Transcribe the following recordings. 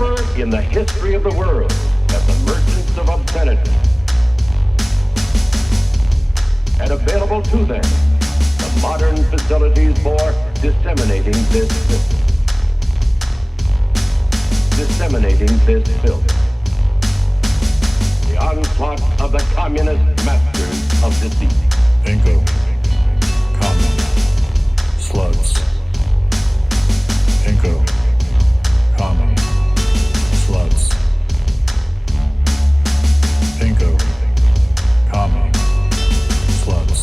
Never in the history of the world have the merchants of obscenity had available to them the modern facilities for disseminating this filth. The onslaught of the communist masters of deceit. Pinko Commie Slutz. Pinko Commie Slutz. Pinko Commie Slutz.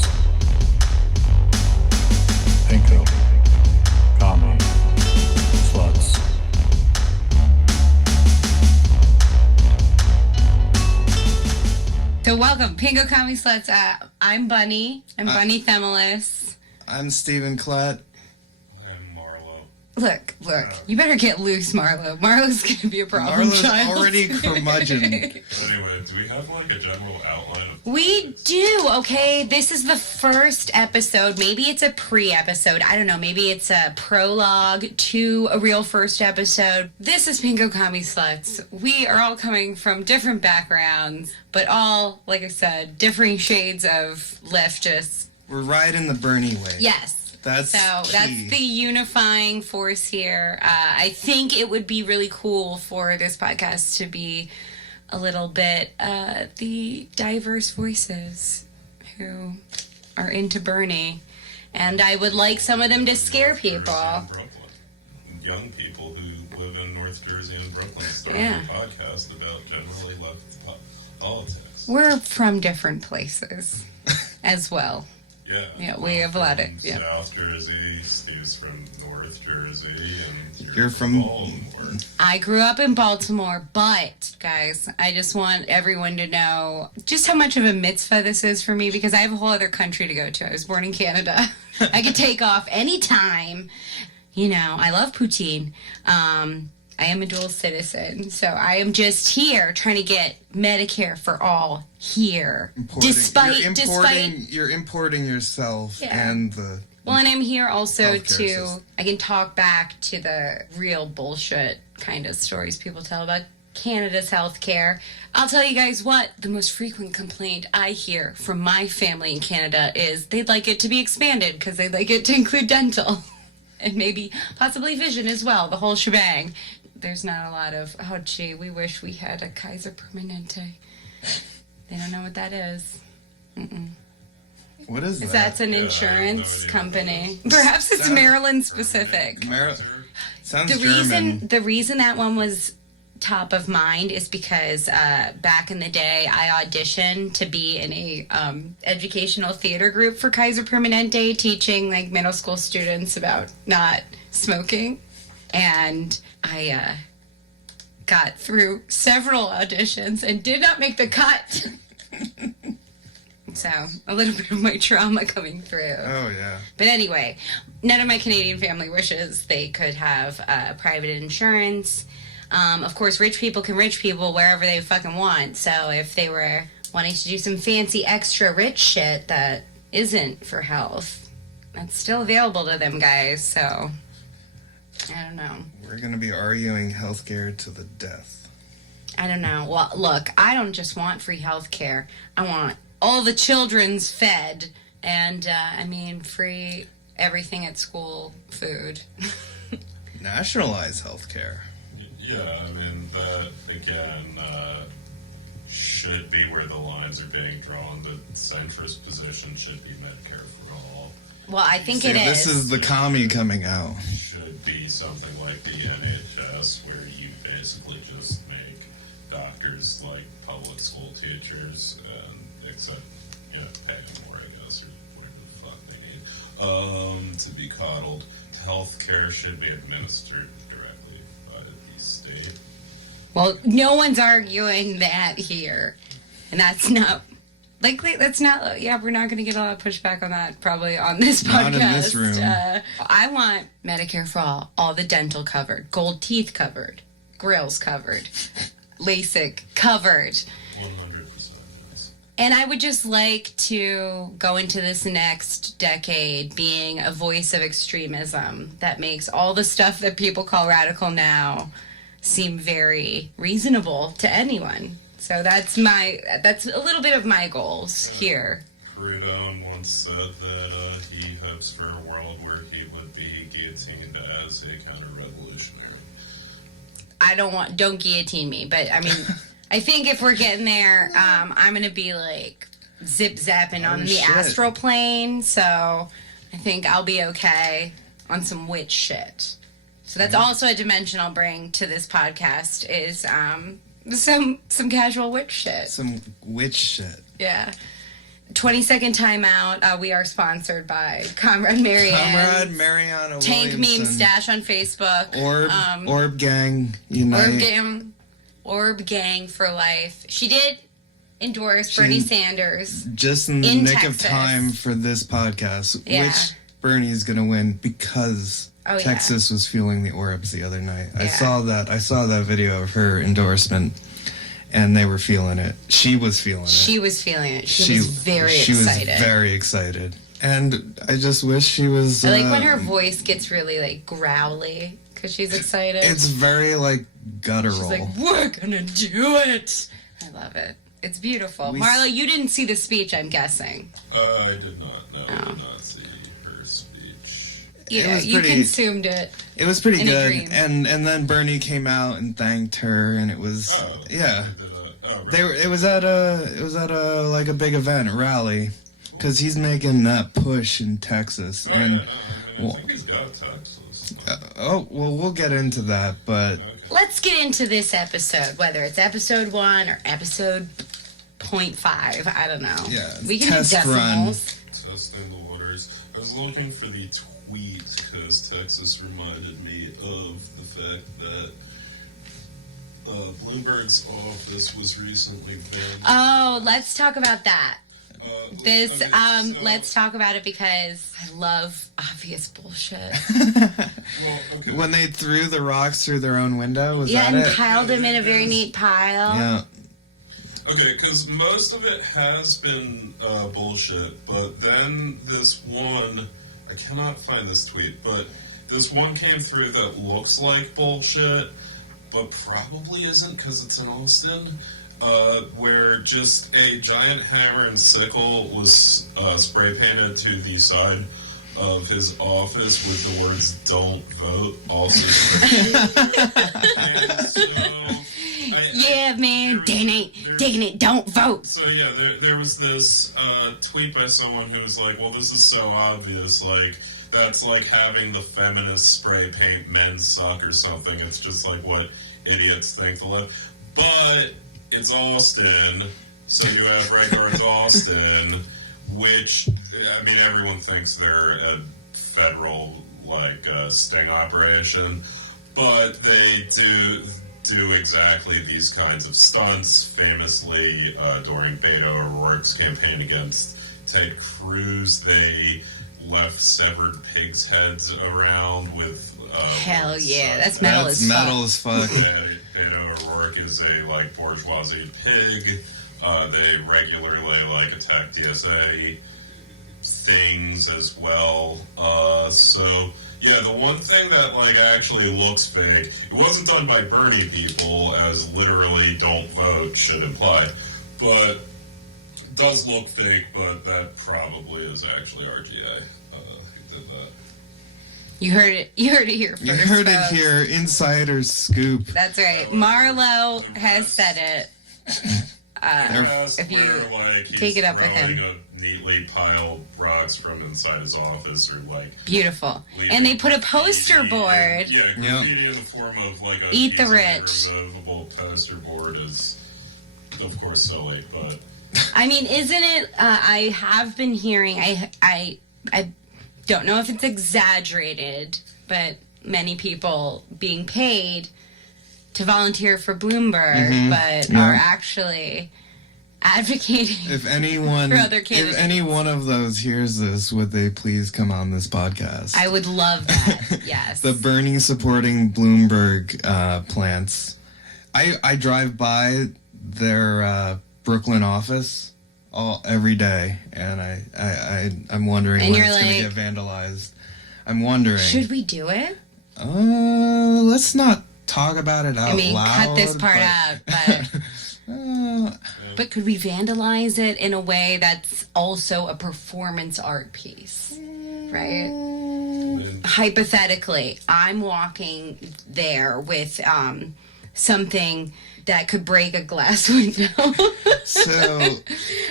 Pinko Commie Slutz. So welcome, Pinko Commie Slutz. I'm Bunny. I'm Bunny Themelis. I'm Stephen Klatt. I'm Marlo. Look, you better get loose, Marlo. Marlo's gonna be a problem Marlo's child. already curmudgeon. Anyway, do we have like a general outline of We do, okay? This is the first episode. Maybe it's a pre-episode. I don't know. Maybe it's a prologue to a real first episode. This is Pinko Commie Slutz. We are all coming from different backgrounds, but all, like I said, differing shades of leftists. We're riding the Bernie way. Yes. That's That's the unifying force here. I think it would be really cool for this podcast to be a little bit the diverse voices who are into Bernie. And I would like some of them to scare people. in Brooklyn? Young people who live in North Jersey and Brooklyn started Yeah. a podcast about generally left politics. We're from different places as well. Yeah, we have a lot of- yeah. South Jersey, Steve's from North Jersey, and You're from- Baltimore. I grew up in Baltimore, but, guys, I just want everyone to know just how much of a mitzvah this is for me, because I have a whole other country to go to. I was born in Canada. I could take off anytime. You know, I love poutine. I am a dual citizen, so I am just here trying to get Medicare for all here. You're importing yourself Yeah. and the... Well, and I'm here also Healthcare to, system. I can talk back to the real bullshit kind of stories people tell about Canada's healthcare. I'll tell you guys what, the most frequent complaint I hear from my family in Canada is they'd like it to be expanded because they'd like it to include dental and maybe possibly vision as well, the whole shebang. There's not a lot of, oh gee, we wish we had a Kaiser Permanente. They don't know what that is. What is that? That's an Yeah, I have insurance no idea company. Perhaps it's Maryland specific. Sounds The German. reason that one was top of mind is because back in the day I auditioned to be in a educational theater group for Kaiser Permanente, teaching like middle school students about not smoking, and I got through several auditions and did not make the cut. So a little bit of my trauma coming through. Oh, yeah. But anyway, none of my Canadian family wishes they could have private insurance. Of course, rich people can rich people wherever they fucking want. So if they were wanting to do some fancy extra rich shit that isn't for health, that's still available to them, guys. So I don't know. We're going to be arguing healthcare to the death. I don't know. Well, look, I don't just want free health care. I want all the children's fed and, free everything at school food. Nationalize healthcare. Yeah, I mean, that, again, should be where the lines are being drawn. The centrist position should be Medicare for all. Well, I think See, it is. this is the commie coming out. Should be something like the NHS, where you basically just make doctors like public school teachers, and except, pay them more, I guess, or whatever the fuck they need, to be coddled. Healthcare should be administered directly by the state. Well, no one's arguing that here. And that's not... we're not going to get a lot of pushback on that probably on this podcast. Not in this room. I want Medicare for all the dental covered, gold teeth covered, grills covered, LASIK covered. 100%, yes. And I would just like to go into this next decade being a voice of extremism that makes all the stuff that people call radical now seem very reasonable to anyone. So that's a little bit of my goals here. Grudon once said that he hopes for a world where he would be guillotined as a counter-revolutionary. Don't guillotine me, but I mean, I think if we're getting there, I'm gonna be like zip-zapping on the shit. astral plane, so I think I'll be okay on some witch shit. So that's also a dimension I'll bring to this podcast is some casual witch shit. Some witch shit. Yeah. 20-second timeout. We are sponsored by Comrade Marianne. Comrade Mariana Tank Williamson. Meme Stash on Facebook. Orb Gang Unite. Orb Gang for life. She did endorse Bernie Sanders. Just in the in nick Texas. of time for this podcast, Yeah. which Bernie's gonna win because Oh, Texas was fueling the orbs the other night. I Yeah. saw that video of her endorsement, and they were feeling it. She was feeling it. She was feeling it. She was very she excited. was very excited. And I just wish she was... I like when her voice gets really like growly because she's excited. It's very like guttural. She's like, we're gonna do it. I love it. It's beautiful. Marlo, you didn't see the speech, I'm guessing. I did not. No, I did not see her speech. Yeah, was you pretty- consumed it. It was pretty In a good, dream. and then Bernie came out and thanked her, and it was yeah. They were. It was at a like a big event, a rally, because he's making that push in Texas, and I think he's got Texas. we'll get into that, but Let's get into this episode, whether it's episode 1 or episode 0.5. I don't know. Yeah, We can do test decimals. Testing the waters. I was looking for the tweet because Texas reminded me of the fact that Bloomberg's office was recently banned. Oh, let's talk about that. So- Let's talk about it because I love obvious bullshit. Well, okay. when they threw the rocks through their own window, was Yeah, that and it? piled them in a very neat pile. Yeah. Okay, because most of it has been bullshit, but then this one, I cannot find this tweet, but this one came through that looks like bullshit, but probably isn't because it's in Austin, where just a giant hammer and sickle was spray painted to the side of his office with the words "Don't vote." Also, and so, Yeah, man, dang it, don't vote. So yeah, there was this tweet by someone who was like, "Well, this is so obvious. Like, that's like having the feminists spray paint men's sock or something. It's just like what idiots think the left." But it's Austin, so you have Red Guards Austin, which I mean, everyone thinks they're a federal like sting operation, but they do exactly these kinds of stunts. Famously, during Beto O'Rourke's campaign against Ted Cruz, they left severed pigs' heads around with. Hell yeah, that's metal That's as fuck. metal as fuck. Beto O'Rourke is a like bourgeoisie pig. They regularly like attack DSA things as well. So. Yeah, the one thing that, like, actually looks fake, it wasn't done by Bernie people, as literally don't vote should imply, but it does look fake, but that probably is actually RGA who did that. You heard it here first. You heard it folks. here, insider scoop. That's right. Marlo has said it. If you He's take it up with throwing him. a neatly piled rocks from inside his office, or like Beautiful. And they put a poster board. Yeah, graffiti in the form of like a Eat the easily rich. removable poster board is, of course, silly, but. I mean, isn't it? I have been hearing. I don't know if it's exaggerated, but many people being paid to volunteer for Bloomberg, but are actually advocating If anyone, for other if candidates. any one of those hears this, would they please come on this podcast? I would love that. Yes. The Bernie supporting Bloomberg plants. I drive by their Brooklyn office every day, and I'm wondering And when you're it's going to like, get vandalized. I'm wondering. Should we do it? Let's not talk about it out loud. cut this part out, but but could we vandalize it in a way that's also a performance art piece, right? Hypothetically, I'm walking there with something that could break a glass window. So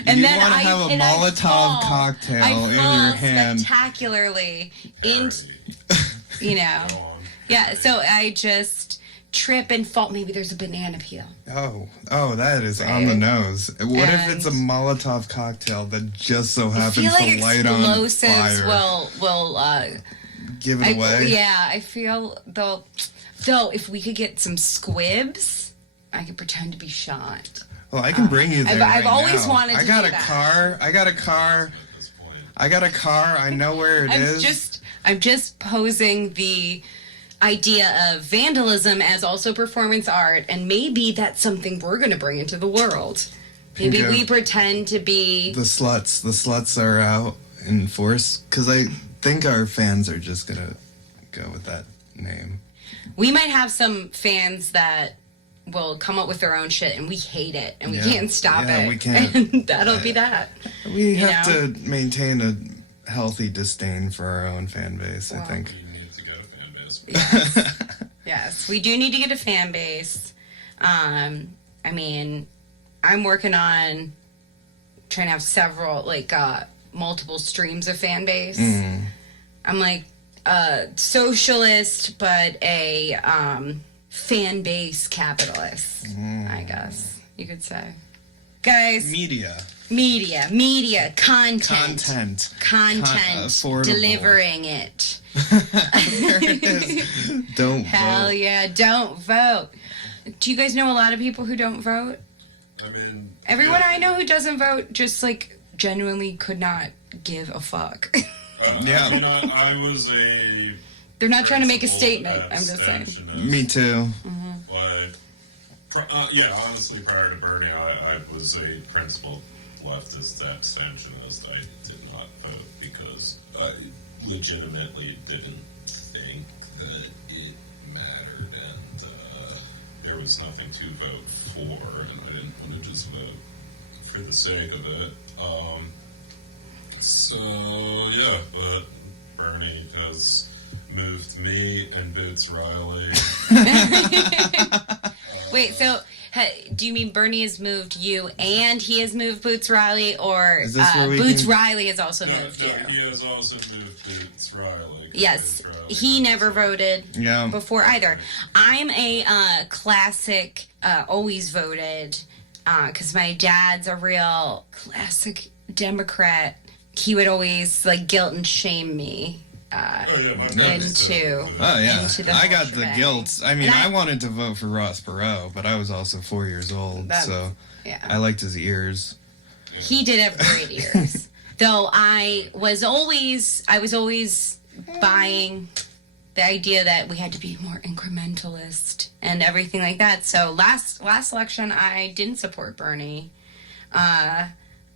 And you then want to have a Molotov cocktail in your hand. spectacularly into, yeah. So I just trip and fall. Maybe there's a banana peel. Oh, that is on the nose. What if it's a Molotov cocktail that just so happens to light on explosives fire? will Give it away. Yeah, I feel though if we could get some squibs, I could pretend to be shot. Well, I can bring you there. I've always now. wanted to I got do a that. car. I got a car. I know where it is. I'm just posing the idea of vandalism as also performance art, and maybe that's something we're going to bring into the world. Maybe Pinko, we pretend to be the sluts. The sluts are out in force because I think our fans are just gonna go with that name. We might have some fans that will come up with their own shit, and we hate it, and we can't stop it. We can't. And that'll be that. We have to maintain a healthy disdain for our own fan base. I think. You need to get a fan base. Yes. Yes, we do need to get a fan base. I mean, I'm working on trying to have several, multiple streams of fan base. I'm like a socialist, but a fan base capitalist, I guess you could say. Guys, Media. content, affordable. delivering it. There it is. Don't Hell vote. yeah, don't vote. Do you guys know a lot of people who don't vote? I mean, Everyone I know who doesn't vote just genuinely could not give a fuck. Yeah. I mean, I was a. They're not trying to make a principled statement. I'm just saying. abstentionist. Me too. Honestly, prior to Bernie, I was a principled leftist abstentionist. I did not vote because I legitimately didn't think that it mattered, and there was nothing to vote for, and I didn't want to just vote for the sake of it. So yeah, but Bernie has moved me and Boots Riley. Wait, so do you mean Bernie has moved you and he has moved Boots Riley, or Is this where we Boots can- Riley has also No, moved you? he has also moved Boots Riley. Yes, Boots Riley he has never voted Yeah. before either. I'm a classic, always voted, because my dad's a real classic Democrat. He would always guilt and shame me Oh, yeah, my dad is into. Oh yeah, Into the I whole got the shebang. guilt. I mean, And I wanted to vote for Ross Perot, but I was also 4 years old, so Yeah. I liked his ears. He did have great ears. Though I was always buying the idea that we had to be more incrementalist and everything like that. So last election I didn't support Bernie.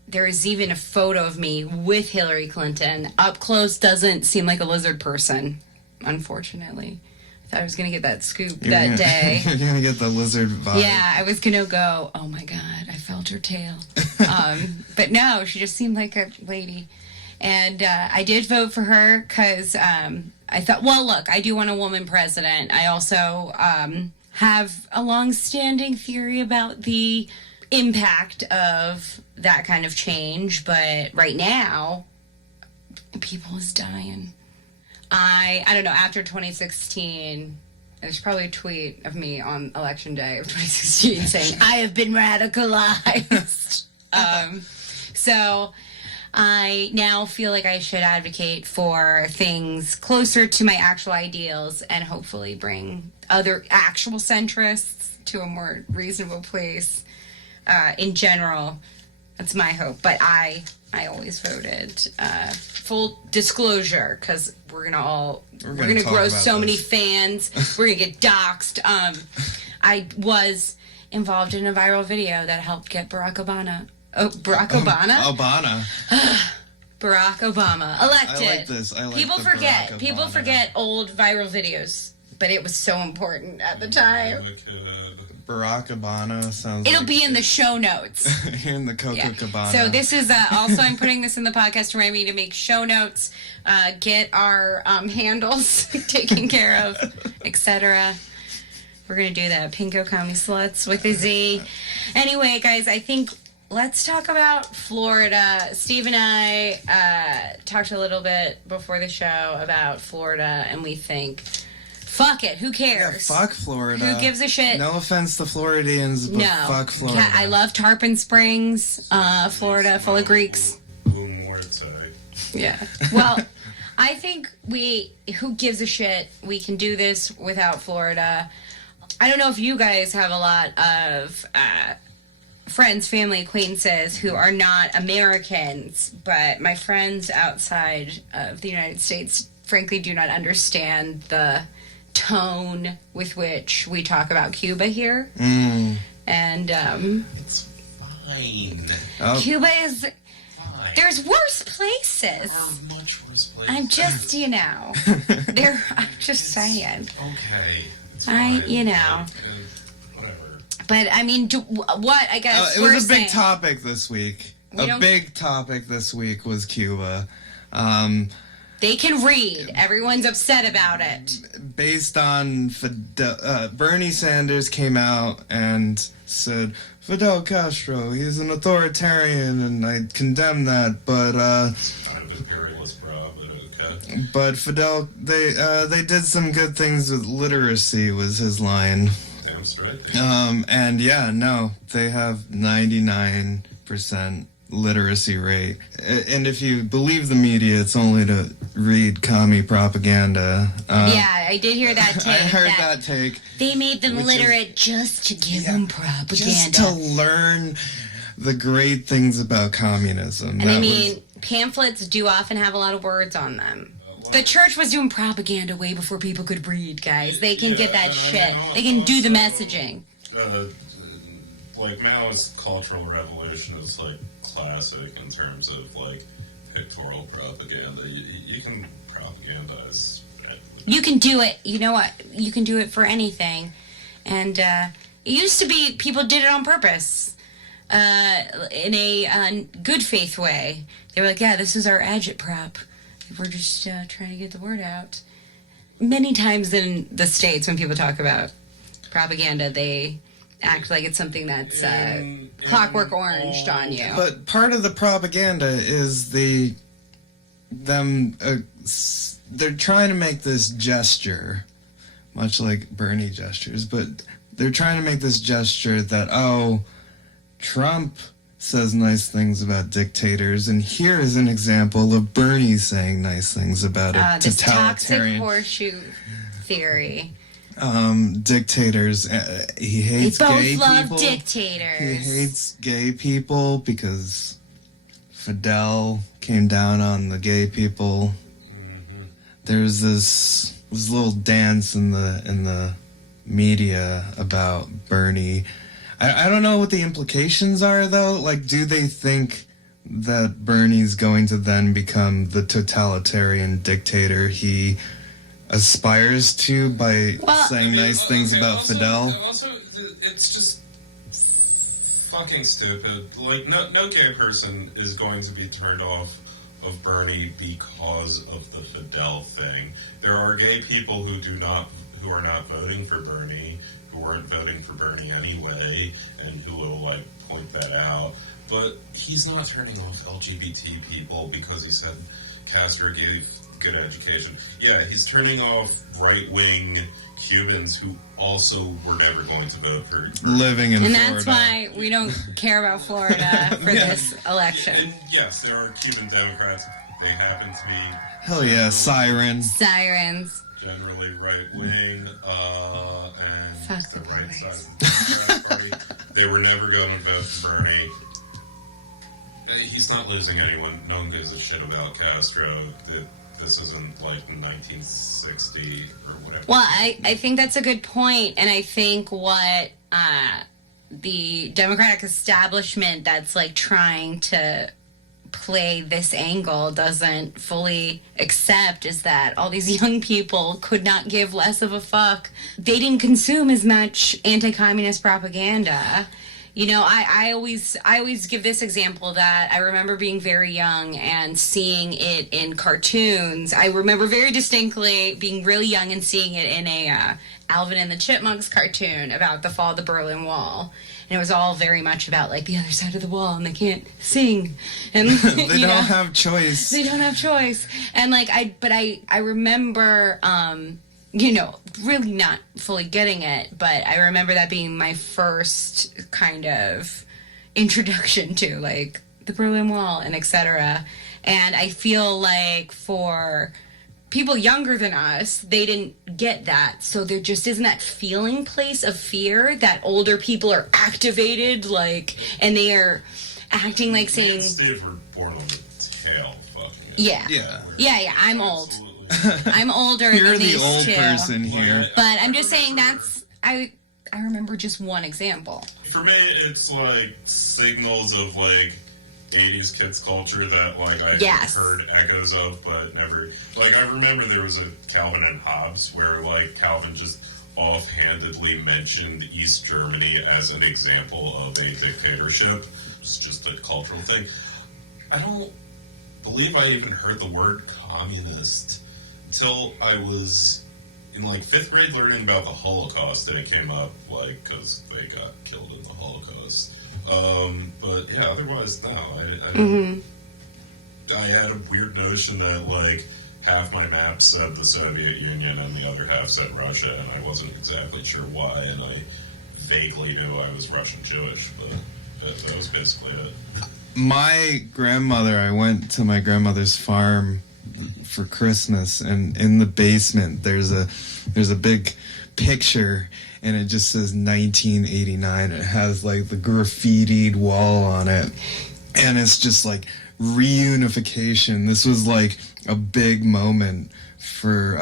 There is even a photo of me with Hillary Clinton. Up close doesn't seem like a lizard person, unfortunately. I thought I was going to get that scoop that day. You're gonna get the lizard vibe. Yeah, I was gonna go, oh my god, I felt her tail. But no, she just seemed like a lady. And I did vote for her because I thought, well, look, I do want a woman president. I also have a long-standing theory about the impact of that kind of change. But right now, people is dying. I don't know, after 2016, there's probably a tweet of me on election day of 2016 saying, I have been radicalized. So I now feel like I should advocate for things closer to my actual ideals and hopefully bring other actual centrists to a more reasonable place. In general, that's my hope. But I always voted. Full disclosure, because we're gonna talk grow about so many this. fans. We're gonna get doxxed. I was involved in a viral video that helped get Barack Obama elected. I like this. I like People the forget. Barack People Obama. forget old viral videos. but it was so important at the time. Barack Obama sounds. It'll like be in the show notes. in the Copacabana. So this is also, I'm putting this in the podcast to remind me to make show notes, get our handles taken care of, etc. We're going to do that. Pinko Commie Slutz with a Z. Anyway, guys, I think let's talk about Florida. Steve and I talked a little bit before the show about Florida, and we think, fuck it, who cares? Yeah, fuck Florida. Who gives a shit? No offense to Floridians, but fuck Florida. I love Tarpon Springs, Florida, full of Greeks. Who more to say? Yeah. Well, I think who gives a shit? We can do this without Florida. I don't know if you guys have a lot of friends, family, acquaintances who are not Americans, but my friends outside of the United States, frankly, do not understand the tone with which we talk about Cuba here. And It's fine. Cuba is... Fine. There's worse places. There are much worse places. I'm just, I'm just saying. Okay. It's Whatever. But I mean, what I guess it we're was a big saying- topic this week. Big topic this week was Cuba. They can read. Everyone's upset about it. Based on Bernie Sanders came out and said Fidel Castro, he's an authoritarian, and I condemn that. But I'm an imperialist, bro, but okay. but Fidel, they did some good things with literacy, was his line. Damn straight. And yeah, no, they have 99% literacy rate. And if you believe the media, it's only to read commie propaganda. Yeah, I did hear that take. I heard that take. They made them Which literate just to give them propaganda. Just to learn the great things about communism. And I mean, pamphlets do often have a lot of words on them. The church was doing propaganda way before people could read, guys. They can get that shit. They can do the messaging. Like Maoist cultural revolution is like classic in terms of like pictorial propaganda. You can propagandize. You can do it. You know what? You can do it for anything. And it used to be people did it on purpose in a good faith way. They were like, yeah, this is our agitprop. We're just trying to get the word out. Many times in the States, when people talk about propaganda, they act like it's something that's clockwork oranged on you. But part of the propaganda is they're trying to make this gesture, much like Bernie gestures, but they're trying to make this gesture that, Trump says nice things about dictators, and here is an example of Bernie saying nice things about a This toxic totalitarian horseshoe theory. dictators. He hates They both gay love people. dictators. He hates gay people because Fidel came down on the gay people. There's this little dance in the media about Bernie. I don't know what the implications are, though. Like, do they think that Bernie's going to then become the totalitarian dictator he aspires to by saying nice things about Fidel? Also, it's just fucking stupid. Like, no gay person is going to be turned off of Bernie because of the Fidel thing. There are gay people who are not voting for Bernie, who weren't voting for Bernie anyway, and who will, like, point that out. But he's not turning off LGBT people because he said Castro gave good education. Yeah, he's turning off right-wing Cubans who also were never going to vote for Living in And Florida. that's why we don't care about Florida for this election. And yes, there are Cuban Democrats. They happen to be Hell yeah, siren. Sirens. generally right-wing, and Fuck the the right police. side of the Democrat Party. They were never going to vote for Bernie. He's not losing anyone. No one gives a shit about Castro. This isn't like 1960 or whatever. Well, I think that's a good point, and I think what the Democratic establishment that's like trying to play this angle doesn't fully accept is that all these young people could not give less of a fuck. They didn't consume as much anti-communist propaganda. You know, I always give this example that I remember being very young and seeing it in cartoons. I remember very distinctly being really young and seeing it in a Alvin and the Chipmunks cartoon about the fall of the Berlin Wall. And it was all very much about, like, the other side of the wall, and they can't sing. And They don't have choice. They don't have choice. And, like, I remember, you know, really not fully getting it, but I remember that being my first kind of introduction to, like, the Berlin Wall and etc. And I feel like for people younger than us, they didn't get that. So there just isn't that feeling place of fear that older people are activated, like, and they are acting like saying... Me and Steve were born on the tail, fucking. Yeah. Yeah, I'm old. I'm older You're than the these old two. person here. But I'm just saying that's... I remember just one example. For me, it's like signals of like 80s kids culture that like I Yes. heard echoes of, but never. Like I remember there was a Calvin and Hobbes where like Calvin just offhandedly mentioned East Germany as an example of a dictatorship. It's just a cultural thing. I don't believe I even heard the word communist until I was in like 5th grade learning about the Holocaust, and it came up like because they got killed in the Holocaust. But yeah, otherwise no. I had a weird notion that like half my map said the Soviet Union and the other half said Russia, and I wasn't exactly sure why, and I vaguely knew I was Russian Jewish, but that was basically it. My grandmother, I went to my grandmother's farm for Christmas, and in the basement there's a big picture, and it just says 1989. It has like the graffitied wall on it, and it's just like reunification. This was like a big moment for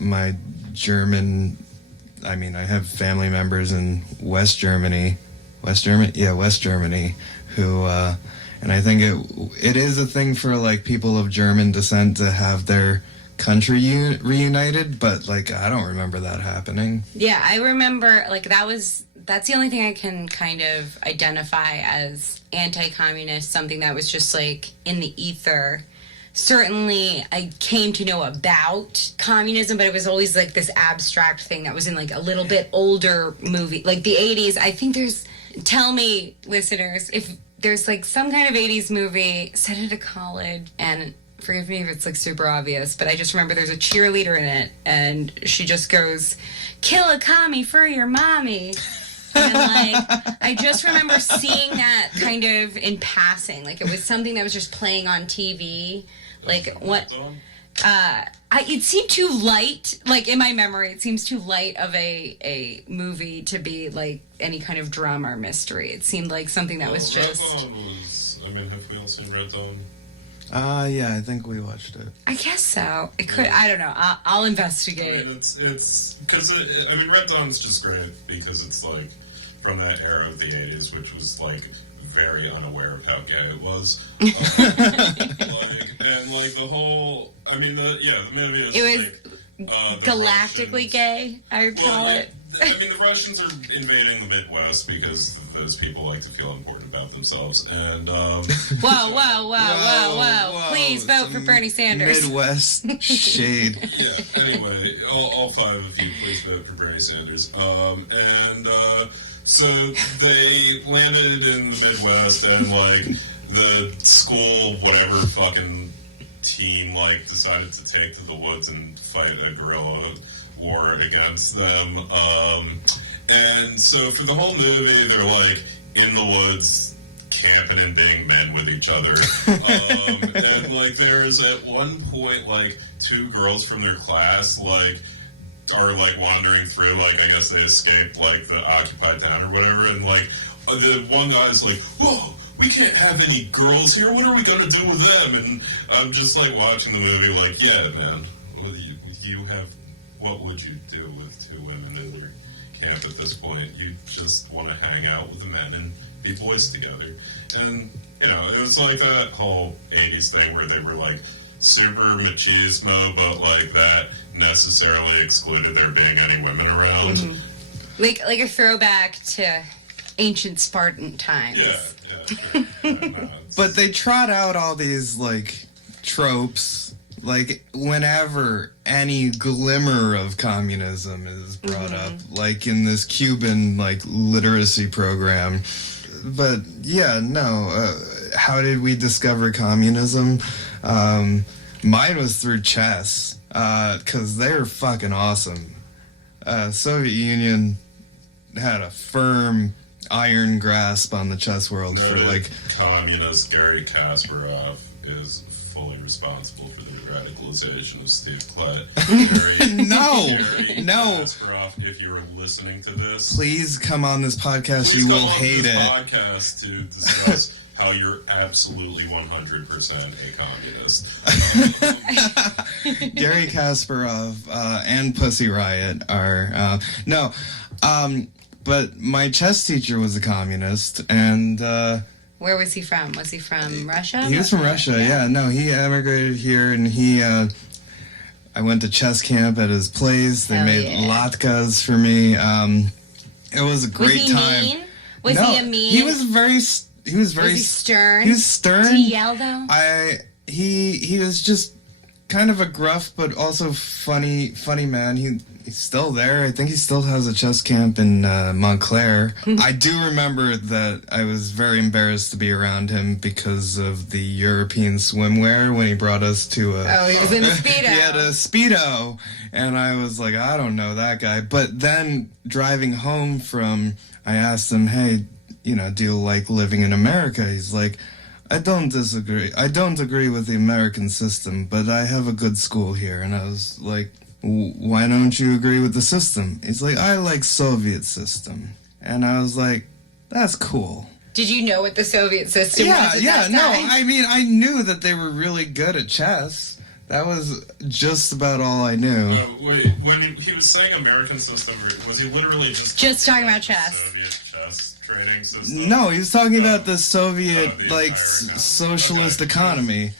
my German. I mean, I have family members in West Germany, who, and I think it is a thing for like people of German descent to have their country reunited, but like I don't remember that happening. Yeah, I remember, like, that's the only thing I can kind of identify as anti-communist, something that was just like in the ether. Certainly I came to know about communism, but it was always like this abstract thing that was in like a little bit older movie, like the 80s. I think tell me, listeners, if there's like some kind of 80s movie set at a college, and forgive me if it's like super obvious, but I just remember there's a cheerleader in it, and she just goes, "Kill a commie for your mommy." And like, I just remember seeing that kind of in passing, like it was something that was just playing on TV. Like what? It seemed too light. Like in my memory, it seems too light of a movie to be like any kind of drama or mystery. It seemed like something that was just. Red Dawn was. I mean, have we all seen Red Dawn? Yeah, I think we watched it. I guess so. It could. I don't know. I'll investigate. I mean, it's because I mean, Red Dawn's just great because it's like from that era of the 80s, which was like very unaware of how gay it was. And like the whole, I mean, the movie is like galactically gay, I would call it. I mean, the Russians are invading the Midwest because those people like to feel important about themselves. And Whoa! Please vote for Bernie Sanders. Midwest shade. Yeah. Anyway, all 5 of you, please vote for Bernie Sanders. So they landed in the Midwest, and like the school, whatever fucking team, like decided to take to the woods and fight a guerrilla war against them. And so for the whole movie, they're like in the woods, camping and being men with each other. And like there's at one point like 2 girls from their class like are like wandering through, like I guess they escaped like the occupied town or whatever, and like the one guy's like, "Whoa, we can't have any girls here. What are we gonna do with them?" And I'm just like watching the movie, like, yeah, man, what would you do with 2 women in your camp at this point? You just want to hang out with the men and be boys together. And, you know, it was like that whole 80s thing where they were like super machismo, but like that necessarily excluded there being any women around. Mm-hmm. Like a throwback to ancient Spartan times. Yeah, no, But they trot out all these, like, tropes, like, whenever any glimmer of communism is brought up, like in this Cuban, like, literacy program. But, yeah, no, how did we discover communism? Mine was through chess, because they're fucking awesome. Soviet Union had a firm iron grasp on the chess world for like communist Gary Kasparov is fully responsible for the radicalization of Steve Klett. No. Kasparov, if you were listening to this, please come on this podcast. You will hate it. Podcast to discuss how you're absolutely 100% a communist. Gary Kasparov and Pussy Riot are but my chess teacher was a communist, and where was he from? Was he from Russia? He was from Russia. Yeah. No, he emigrated here, and I went to chess camp at his place. They made latkes for me. It was a great time. Mean? Was he a mean? He was very. Was he stern? He was stern. Did he yell though? He was just kind of a gruff but also funny man. He's still there. I think he still has a chess camp in Montclair. I do remember that I was very embarrassed to be around him because of the European swimwear when he brought us to a... he was in a Speedo. He had a Speedo, and I was like, I don't know that guy. But then driving home I asked him, hey, you know, do you like living in America? He's like, I don't disagree. I don't agree with the American system, but I have a good school here. And I was like, why don't you agree with the system? He's like, I like Soviet system. And I was like, that's cool. Did you know what the Soviet system was? I mean, I knew that they were really good at chess. That was just about all I knew. Wait, when he was saying American system, was he literally just talking about chess? Soviet chess trading system? No, he was talking about the Soviet, socialist economy,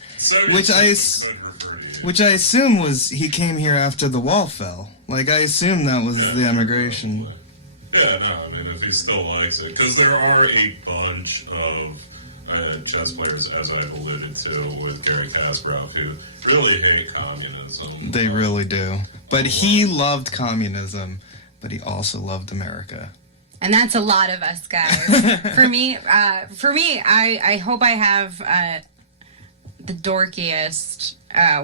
which I assume was he came here after the wall fell. Like, I assume that was the emigration. Yeah, no, I mean, if he still likes it. Because there are a bunch of chess players, as I've alluded to with Gary Kasparov, who really hate communism. They really do. But he loved communism, but he also loved America. And that's a lot of us guys. For me, I hope I have the dorkiest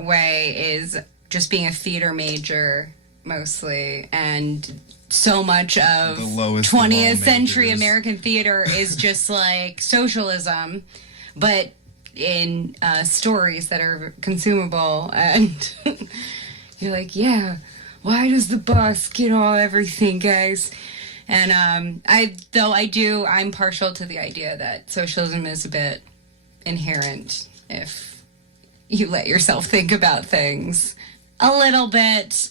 way is just being a theater major mostly, and so much of 20th century American theater is just like socialism, but in stories that are consumable, and you're like, yeah, why does the boss get everything, guys? And I'm partial to the idea that socialism is a bit inherent if you let yourself think about things a little bit.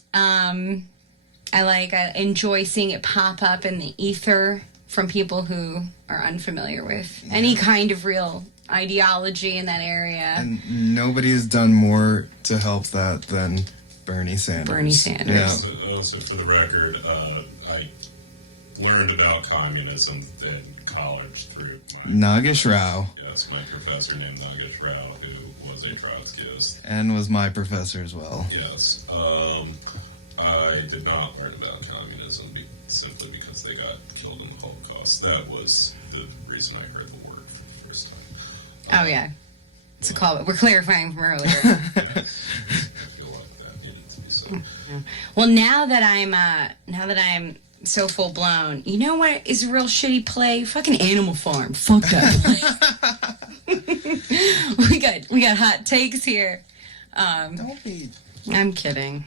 I enjoy seeing it pop up in the ether from people who are unfamiliar with any kind of real ideology in that area. And nobody's done more to help that than Bernie Sanders. Yeah. Also, for the record, I learned about communism in college through Nagesh Rao. Yes, my professor named Nagesh Rao, who was a Trotskyist. And was my professor as well. Yes. I did not learn about communism simply because they got killed in the Holocaust. That was the reason I heard the word for the first time. Oh, yeah. It's a call. We're clarifying from earlier. I feel like that needed to be said. Well, now that I'm so full blown, you know what is a real shitty play? Fucking Animal Farm. Fuck that play. we got hot takes here. Don't be. I'm kidding.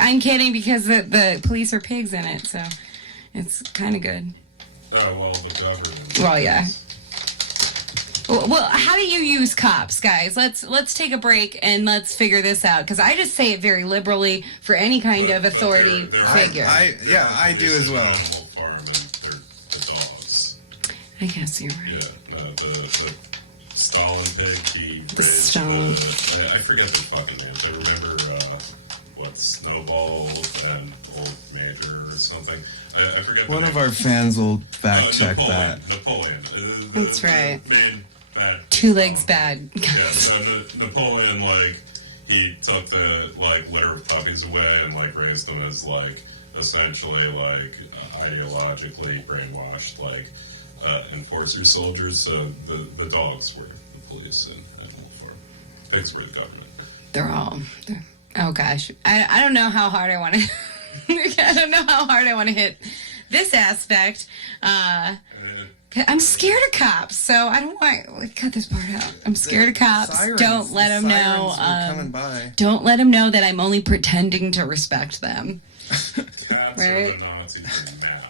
I'm kidding because the police are pigs in it, so it's kind of good. Oh, well, the government. Well, yeah. Well, how do you use cops, guys? Let's take a break and let's figure this out, because I just say it very liberally for any kind of authority figure. I do as well. Animal Farm and they're dogs. I guess you're right. Yeah, the Stalin pig, he The raised Stalin. I forget the fucking names. I remember, Snowball and Old Major or something. I forget. One the of name. our fans will fact check Napoleon, that. Napoleon. That's right. The main bad. Two legs bad. Yeah, so Napoleon, like, he took the, like, litter of puppies away and, like, raised them as, like, essentially, like, ideologically brainwashed, like, enforcer soldiers. So the dogs were the police and animal farm. Pigs were the government. Oh gosh, I don't know how hard I want to. I don't know how hard I want to hit this aspect. I'm scared of cops, so I don't want. Cut this part out. I'm scared of cops. Don't let them know. Coming by. Don't let them know that I'm only pretending to respect them. That's Right. where the Nazis are now.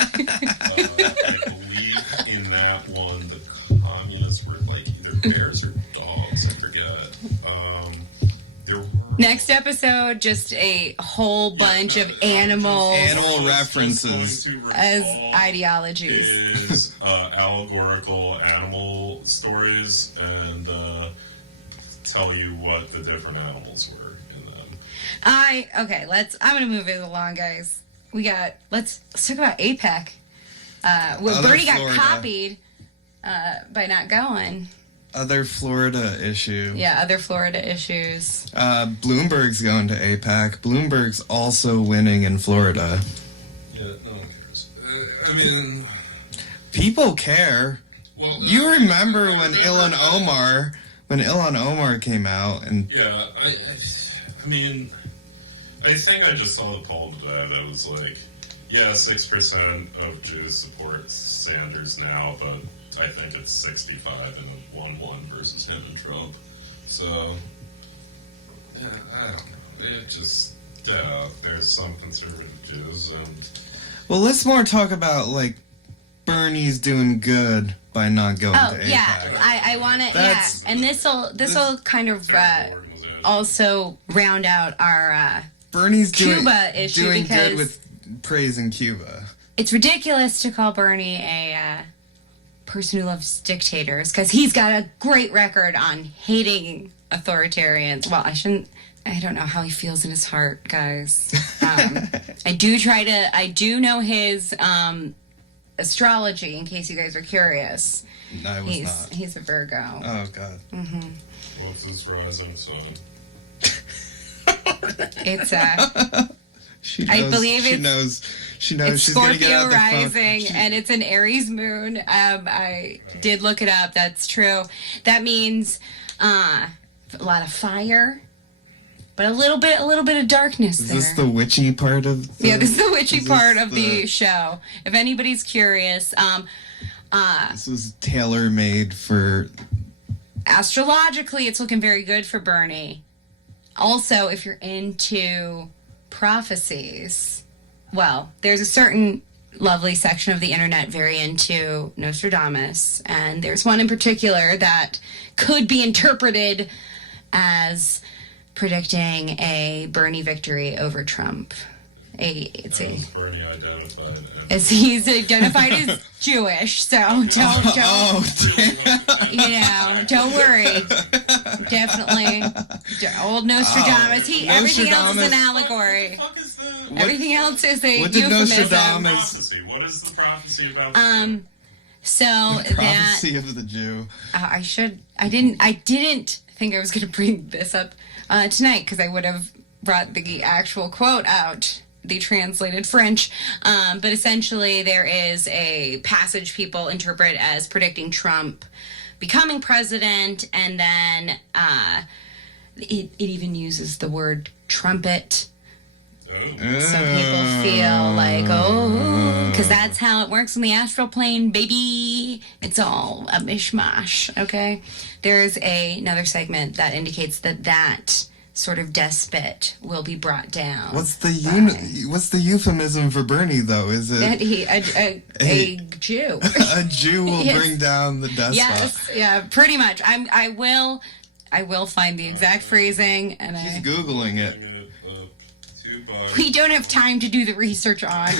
I believe in that one, the communists were like either bears or dogs. I forget. There were Next episode, just a whole bunch of animals Animal references. as ideologies. is allegorical animal stories and tell you what the different animals were in them. I'm gonna move it along, guys. Let's talk about APEC. Well, Other Bernie got Florida. copied by not going. Other Florida issue. Yeah, other Florida issues. Bloomberg's going to APAC. Bloomberg's also winning in Florida. Yeah, no one cares. I mean, People care. well, You remember when Ilhan Omar came out and yeah, I mean, I think I just saw the poll today that was like, yeah, 6% of Jews support Sanders now, but I think it's 65 and a 1-1 versus him and Trump. So, yeah, I don't know. It just, there's some conservative Jews, and well, let's more talk about like Bernie's doing good by not going Oh to APAC. yeah, I want to. Yeah, That's- and this'll kind of terrible organization. also round out our. Bernie's Cuba issue doing because- good with praising Cuba. It's ridiculous to call Bernie a person who loves dictators because he's got a great record on hating authoritarians. Well, I don't know how he feels in his heart, guys. I do know his astrology in case you guys are curious. No, I was not. He's a Virgo. Oh God. What's his rising sign? It's She knows, I believe she it's- knows. She knows It's she's gonna get Scorpio out the phone. rising, and it's an Aries moon. I did look it up. That's true. That means a lot of fire, but a little bit of darkness Is there. this the witchy part of? The, yeah, this is the witchy is this part of the show. If anybody's curious, This was tailor made for. astrologically, it's looking very good for Bernie. Also, if you're into prophecies, well, there's a certain lovely section of the internet very into Nostradamus, and there's one in particular that could be interpreted as predicting a Bernie victory over Trump. It's a As Bernie identified. as he's identified as Jewish, so don't Oh, damn. don't worry. Definitely, old Nostradamus. Everything else is an allegory. What the fuck is that? Everything else is a what did euphemism. Nostradamus- Prophecy. What is the prophecy about? the So that Prophecy of the Jew. I didn't think I was going to bring this up tonight because I would have brought the actual quote out, the translated French. But essentially, there is a passage people interpret as predicting Trump becoming president, and then it even uses the word trumpet. Some people feel like, because that's how it works in the astral plane, baby. It's all a mishmash, okay? There's another segment that indicates that sort of despot will be brought down. What's the euphemism for Bernie though? Is it That a Jew. a Jew will Yes. bring down the despot? Yes, yeah, pretty much. I will find the exact phrasing, and She's googling it. two bucks. we don't have time to do the research on.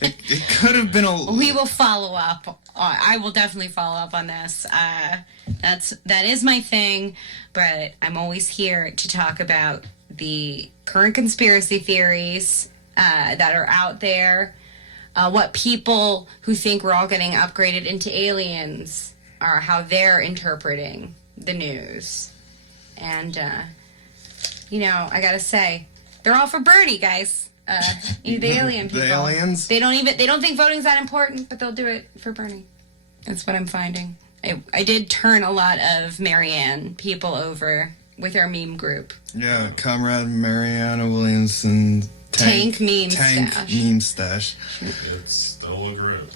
It could have been a. We will follow up. I will definitely follow up on this. That is my thing, but I'm always here to talk about the current conspiracy theories that are out there. What people who think we're all getting upgraded into aliens are, how they're interpreting the news. And, I gotta say, they're all for Bernie, guys. The alien people. The aliens? They don't think voting's that important, but they'll do it for Bernie. That's what I'm finding. I did turn a lot of Marianne people over with our meme group. Yeah, Comrade Mariana Williamson. Tank meme stash. It's still a group.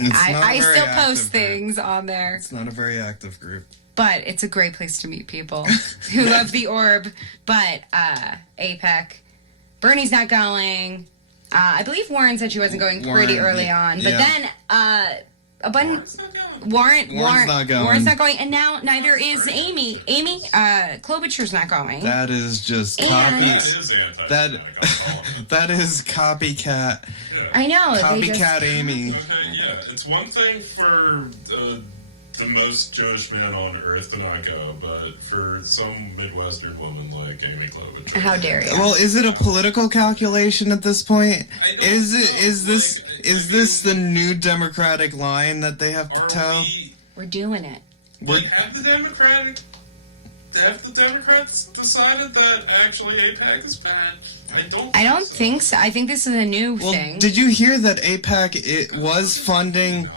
I still post group. things on there. It's not a very active group. But it's a great place to meet people who love the orb. But APEC, Bernie's not going. I believe Warren said she wasn't going pretty early on. But then Warren's not going. Warren's not going. Warren's not going. And now neither is Amy. Klobuchar's not going. That is just And- that is copycat. Yeah. I know. Copycat Amy. Okay, yeah, it's one thing for the most Jewish man on earth to not go, but for some Midwestern woman like Amy Klobuchar. How dare you? Well, is it a political calculation at this point? Is this the new Democratic line that they have to toe? We're doing it. Have the Democrats decided that actually APEC is bad? I don't think so. I think this is a new Well, thing. did you hear that AIPAC was funding?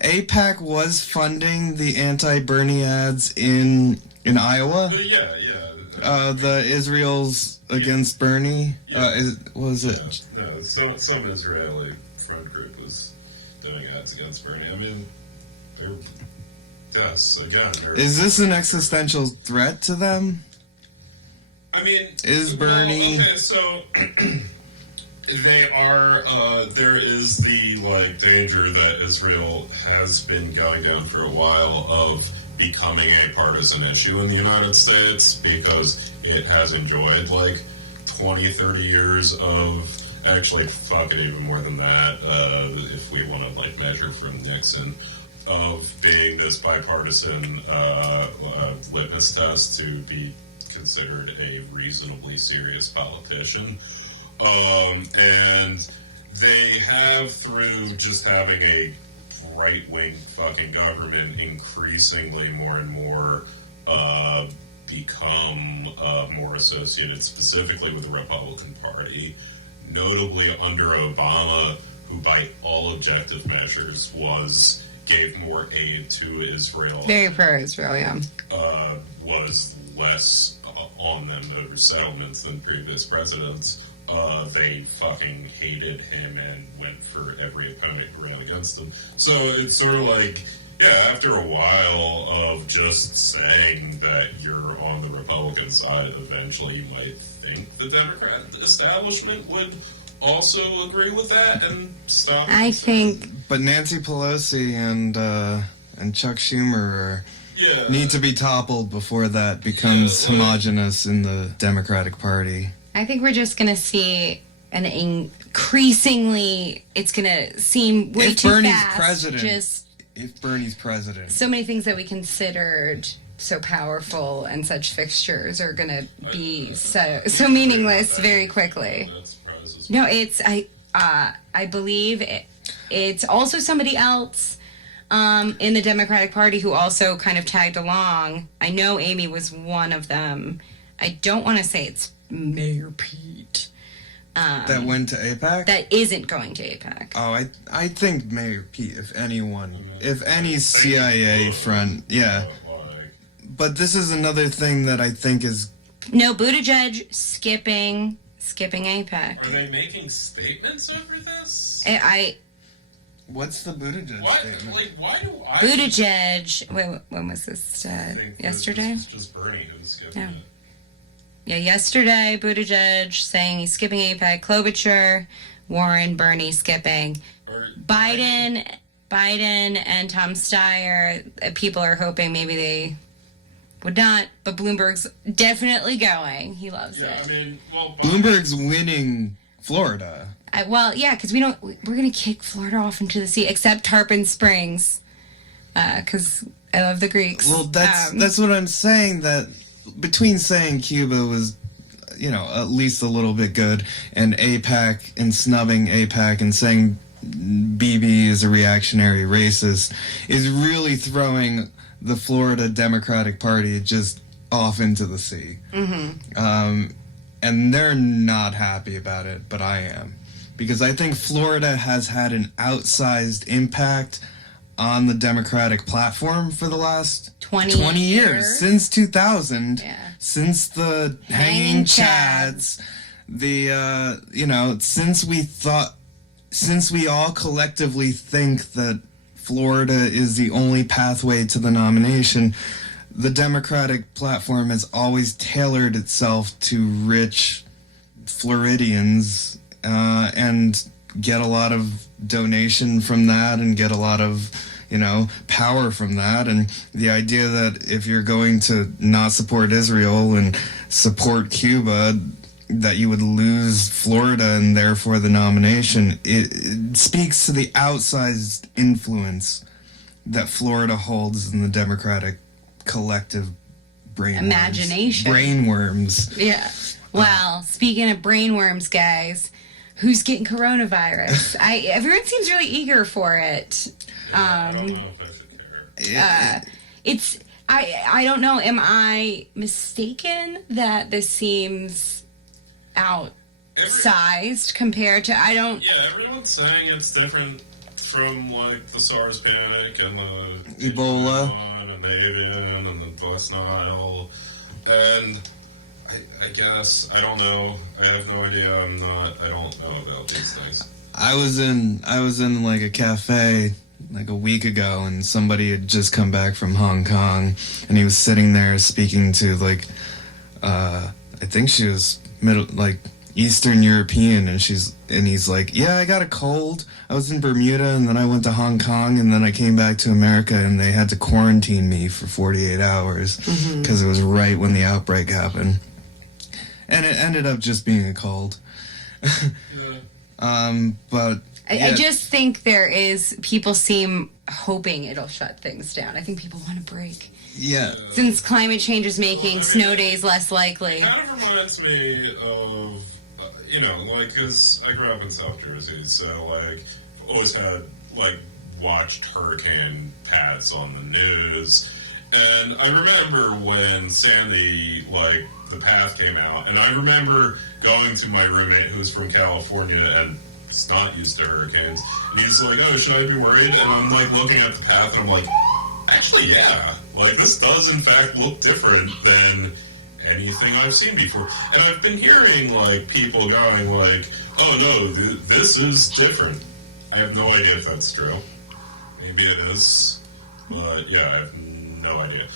AIPAC was funding the anti-Bernie ads in Iowa. But yeah. The Israel's against Bernie. Yeah. Was it? Yeah, some Israeli front group was doing ads against Bernie. I mean, they're Is this an existential threat to them? I mean, Is Bernie? Well, okay, so they are. There is the danger that Israel has been going down for a while of becoming a partisan issue in the United States because it has enjoyed 20, 30 years of. Actually, fuck it, even more than that. If we want to measure from Nixon. Of being this bipartisan litmus test to be considered a reasonably serious politician. And they have, through just having a right-wing fucking government, increasingly more and more become more associated specifically with the Republican Party, notably under Obama, who by all objective measures gave more aid to Israel. Very pro-Israel, yeah. Was less on them over settlements than previous presidents. They fucking hated him and went for every opponent who ran against him. So it's sort of after a while of just saying that you're on the Republican side, eventually you might think the Democrat establishment would also agree with that and stop. I think. But Nancy Pelosi and Chuck Schumer need to be toppled before that becomes homogenous in the Democratic Party. I think we're just going to see an increasingly. It's going to seem way too Bernie's fast. President, if Bernie's president, so many things that we considered so powerful and such fixtures are going to be so meaningless very quickly. No, it's I believe it's also somebody else in the Democratic Party who also kind of tagged along. I know Amy was one of them. I don't want to say it's Mayor Pete. That went to AIPAC? That isn't going to AIPAC. Oh, I think Mayor Pete, if any CIA front, yeah. But this is another thing that I think is... No, Buttigieg skipping AIPAC. Are they making statements over this? What's the Buttigieg statement? Why do I... Buttigieg... Wait, when was this? Yesterday? It's just Bernie who's skipping it. Yeah, yesterday, Buttigieg saying he's skipping AIPAC, Klobuchar, Warren, Bernie skipping. Biden and Tom Steyer, people are hoping maybe they would not, but Bloomberg's definitely going. He loves it. I mean, well, Bloomberg's winning Florida. Well, yeah, because we're gonna kick Florida off into the sea, except Tarpon Springs, because I love the Greeks. Well, that's what I'm saying. That between saying Cuba was, at least a little bit good, and AIPAC and snubbing AIPAC and saying Bibi is a reactionary racist is really throwing the Florida Democratic Party just off into the sea. And they're not happy about it, but I am. Because I think Florida has had an outsized impact on the Democratic platform for the last 20 years. Since 2000. Yeah. Since the hanging chads. Since we all collectively think that Florida is the only pathway to the nomination, the Democratic platform has always tailored itself to rich Floridians and get a lot of donation from that and get a lot of, power from that. And the idea that if you're going to not support Israel and support Cuba, that you would lose Florida and therefore the nomination, it speaks to the outsized influence that Florida holds in the Democratic collective imagination. Brainworms. Yeah. Well, speaking of brainworms, guys, who's getting coronavirus? Everyone seems really eager for it. I don't know if I should care. I don't know. Am I mistaken that this seems outsized compared to Yeah, everyone's saying it's different from like the SARS panic and the Ebola and the avian and the West Nile, and I guess I don't know. I have no idea. I don't know about these things. I was in like a cafe like a week ago, and somebody had just come back from Hong Kong, and he was sitting there speaking to like I think she was Eastern European, and he's like, yeah, I got a cold. I was in Bermuda, and then I went to Hong Kong, and then I came back to America, and they had to quarantine me for 48 hours because it was right when the outbreak happened. And it ended up just being a cold. But yeah. I just think people seem hoping it'll shut things down. I think people want a break. Yeah. Since climate change is making snow days less likely. It kind of reminds me of, because I grew up in South Jersey, so, always had, watched hurricane pads on the news. And I remember when Sandy, the path came out, and I remember going to my roommate who's from California and is not used to hurricanes, and he's like, oh, should I be worried? And I'm, looking at the path, and I'm like, actually, yeah. This does, in fact, look different than anything I've seen before. And I've been hearing, people going, oh, no, this is different. I have no idea if that's true. Maybe it is. But, yeah, I have no idea.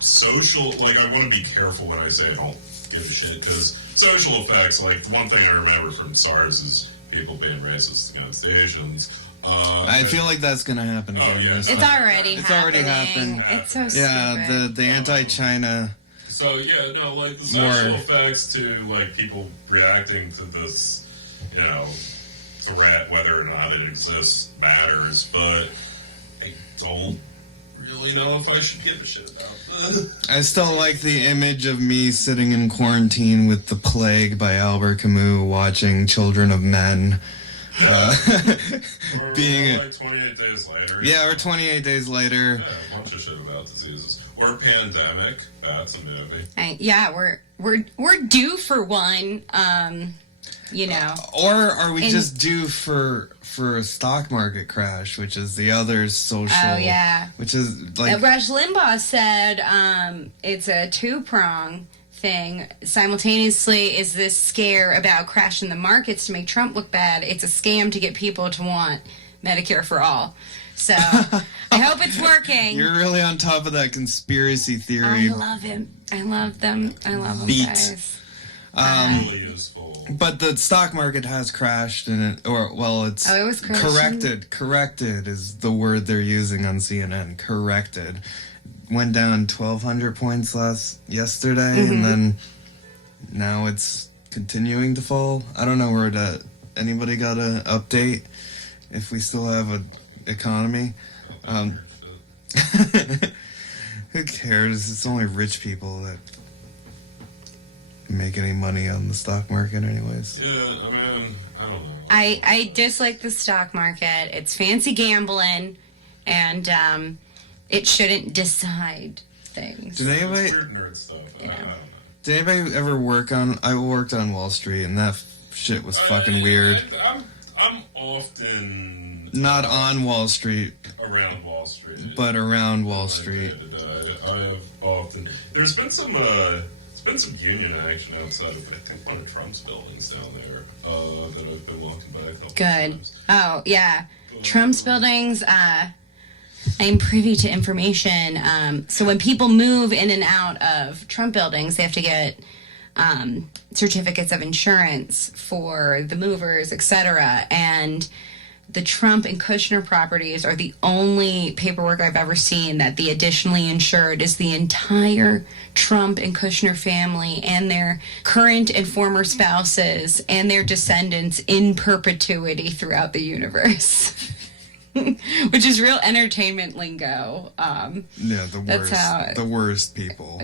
Social, I want to be careful when I say I don't give a shit, because social effects, the one thing I remember from SARS is people being racist against Asians. I feel like that's going to happen again. Yeah. It's already happened. It's so stupid. Yeah, the anti-China. So, yeah, no, the social effects to, people reacting to this, threat, whether or not it exists, matters, but I don't really know if I should give a shit about this. I still like the image of me sitting in quarantine with The Plague by Albert Camus watching Children of Men. Being 28 days later. Yeah, or 28 days later. Yeah, a bunch of shit about diseases. Or Pandemic. That's a movie. We're due for one. Or are we just due for a stock market crash, which is the other social. Oh yeah. Which is Rush Limbaugh said it's a two-prong thing. Simultaneously is this scare about crashing the markets to make Trump look bad. It's a scam to get people to want Medicare for all. So I hope it's working. You're really on top of that conspiracy theory. I love him. I love them. I love them, guys. Really useful. But the stock market has crashed, and it was corrected. Corrected is the word they're using on CNN. Corrected. Went down 1,200 points yesterday, and then now it's continuing to fall. I don't know where Anybody got an update? If we still have an economy? Who cares? It's only rich people that make any money on the stock market anyways. Yeah, I mean, I don't know. I dislike the stock market. It's fancy gambling, and it shouldn't decide things. Did anybody... Weird nerd stuff. I don't know. Did anybody ever work on... I worked on Wall Street, and that shit was fucking weird. I'm often... Not on Wall Street, around Wall Street. but around Wall Street. I have often... There's been some union action outside of, I think, one of Trump's buildings down there that I've been walking by a couple Good. times. Oh, yeah. Trump's buildings, I'm privy to information. So when people move in and out of Trump buildings, they have to get certificates of insurance for the movers, etc. And the Trump and Kushner properties are the only paperwork I've ever seen that the additionally insured is the entire Trump and Kushner family and their current and former spouses and their descendants in perpetuity throughout the universe. Which is real entertainment lingo. Yeah, the That's worst. how- The worst people.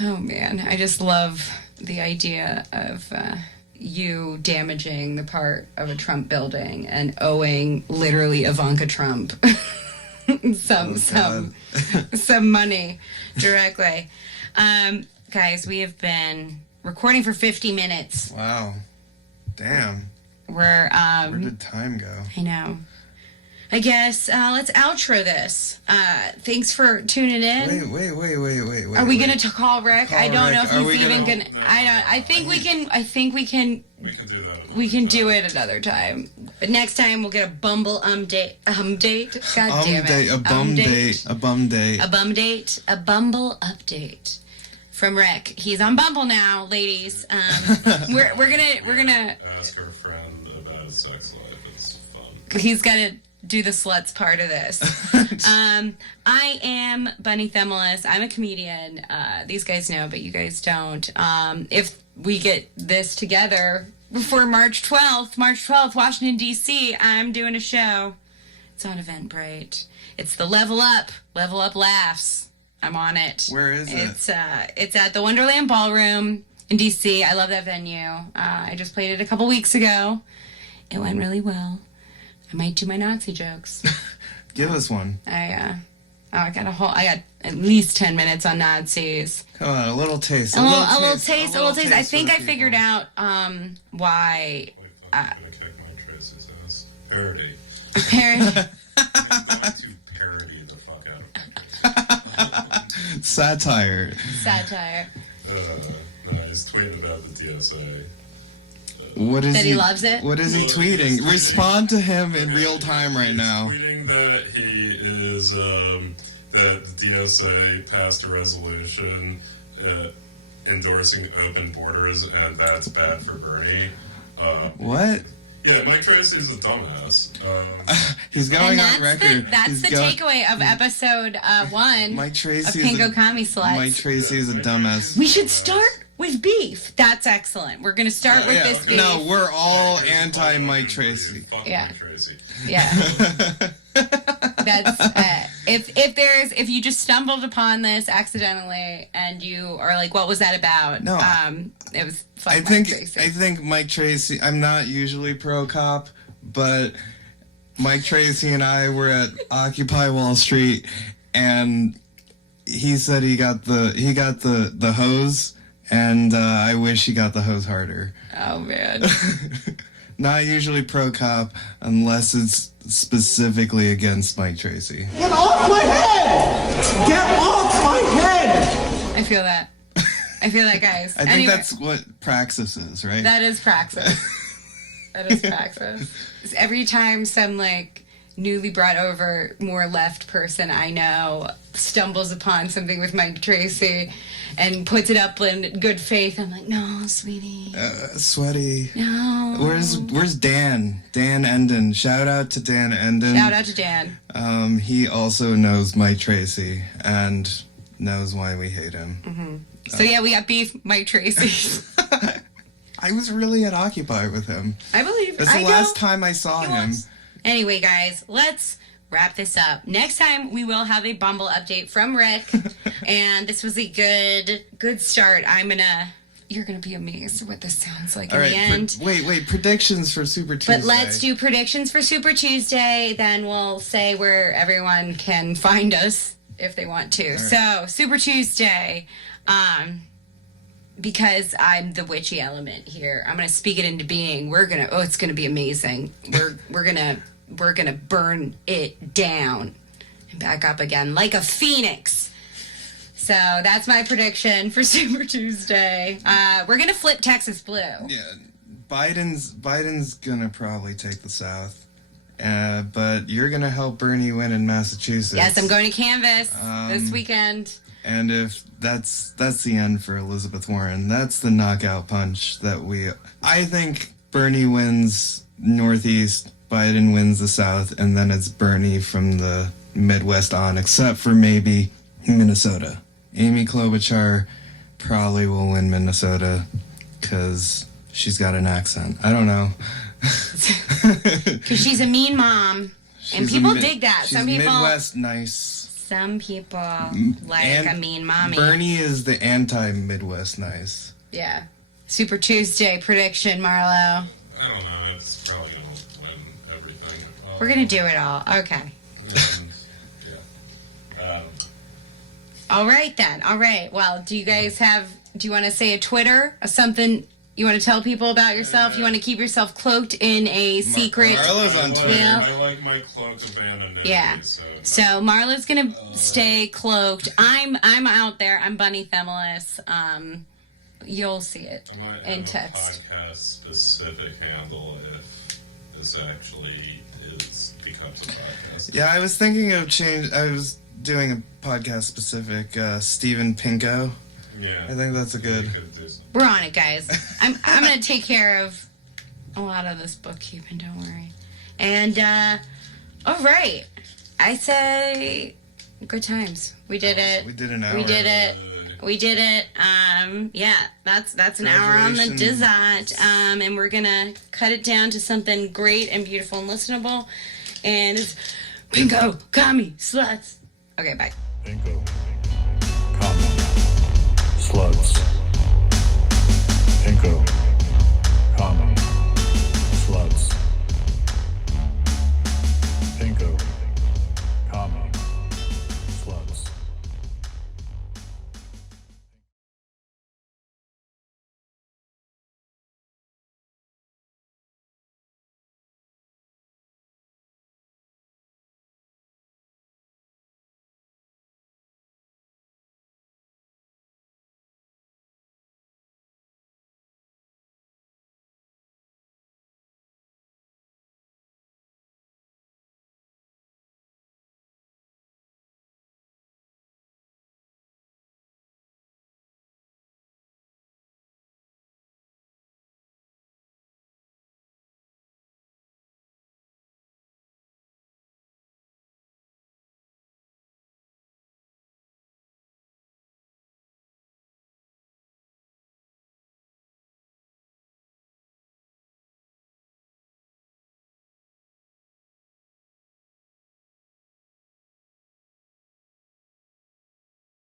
Oh man, I just love the idea of you damaging the part of a Trump building and owing literally Ivanka Trump some money directly. Guys, we have been recording for 50 minutes. Wow. Damn. Where did time go? I know. I guess let's outro this. Thanks for tuning in. Wait. Are we gonna call Rick? Call I don't Rick. know if Are we he's even gonna- gonna. I don't. I think we can. I think we can. We can do that. We can do it another time. But next time we'll get a bumble date. God damn it. A bum date. A bumble update from Rick. He's on Bumble now, ladies. We're gonna. Ask her friend about his sex life. It's fun. He's gotta do the sluts part of this. I am Bunny Themulus. I'm a comedian. These guys know, but you guys don't. If we get this together before March 12th, Washington, D.C., I'm doing a show. It's on Eventbrite. It's the Level Up Laughs. I'm on it. Where is it? It's at the Wonderland Ballroom in D.C. I love that venue. I just played it a couple weeks ago. It went really well. I might do my Nazi jokes. Give us one. I got at least 10 minutes on Nazis. Come on, a little taste. A little taste. for I the think I people. figured out why. Wait, I'm gonna kick my Tracy's ass. Parody. Parents. Not to parody the fuck out of Satire. Satire. Nice tweet about the TSA. What is That he loves it? What is he tweeting? Respond to him in real time right now. Tweeting that he is that the TSA passed a resolution endorsing open borders, and that's bad for Bernie. What? Yeah, Mike Tracy's a dumbass. He's going And on record. that's the takeaway of episode 1 Mike of Tracy Pinko Commie Slutz. Mike Tracy is a dumbass. We should start with beef. That's excellent. We're going to start with this beef. No, we're all anti Mike Tracy. Fuck Yeah. Mike Tracy. Yeah. That's if you just stumbled upon this accidentally and you are like, what was that about? No. It was fuck I Mike Tracy. think Mike Tracy. I'm not usually pro cop, but Mike Tracy and I were at Occupy Wall Street, and he said he got the hose, and I wish he got the hose harder. Oh man. Not usually pro cop unless it's specifically against Mike Tracy. Get off my head! Get off my head! I feel that. Guys. I think that's what praxis is, right? That is praxis. That is praxis. Every time some like newly brought over more left person I know stumbles upon something with Mike Tracy and puts it up in good faith, I'm like, no, sweetie. Sweaty. No. Where's Dan? Dan Enden. Shout out to Dan Enden. Shout out to Dan. He also knows Mike Tracy and knows why we hate him. So yeah, we got beef, Mike Tracy. I was really at Occupy with him. I believe. That's the I last go. time I saw him. Anyway, guys, let's wrap this up. Next time we will have a Bumble update from Rick, and this was a good start. You're gonna be amazed at what this sounds like All in right, the end. wait, predictions for Super Tuesday. But let's do predictions for Super Tuesday. Then we'll say where everyone can find us if they want to. Right. So Super Tuesday, because I'm the witchy element here, I'm gonna speak it into being. It's gonna be amazing. We're gonna burn it down and back up again like a phoenix. So that's my prediction for Super Tuesday. We're gonna flip Texas blue. Yeah, Biden's gonna probably take the South, but you're gonna help Bernie win in Massachusetts. Yes, I'm going to canvass this weekend. And if that's the end for Elizabeth Warren, that's the knockout punch I think Bernie wins Northeast, Biden wins the South, and then it's Bernie from the Midwest on, except for maybe Minnesota. Amy Klobuchar probably will win Minnesota because she's got an accent. I don't know. Because she's a mean mom. And people dig that. She's Some people Midwest nice. Some people like a mean mommy. Bernie is the anti-Midwest nice. Yeah. Super Tuesday prediction, Marlo. I don't know. It's probably gonna win everything. We're gonna do it all. Okay. All right then. All right. Well, do you want to say a Twitter or something you want to tell people about yourself? You want to keep yourself cloaked in a secret? Marlo's on Twitter. I like my cloaked of anonymity. Yeah. So Marlo's gonna stay cloaked. I'm out there. I'm Bunny Themelis. You'll see it I might in have text. a podcast specific handle if this actually becomes a podcast. Yeah, I was thinking of I was doing a podcast specific Stephen Pinko. Yeah. I think that's a good. We're on it, guys. I'm gonna take care of a lot of this bookkeeping. Don't worry. And all right, I say good times. We did it. We did an hour. We did it. We did it. Yeah, that's an hour on the dessert. And we're gonna cut it down to something great and beautiful and listenable. And it's Pinko Commie Slutz. Okay, bye. Pinko Commie Slutz.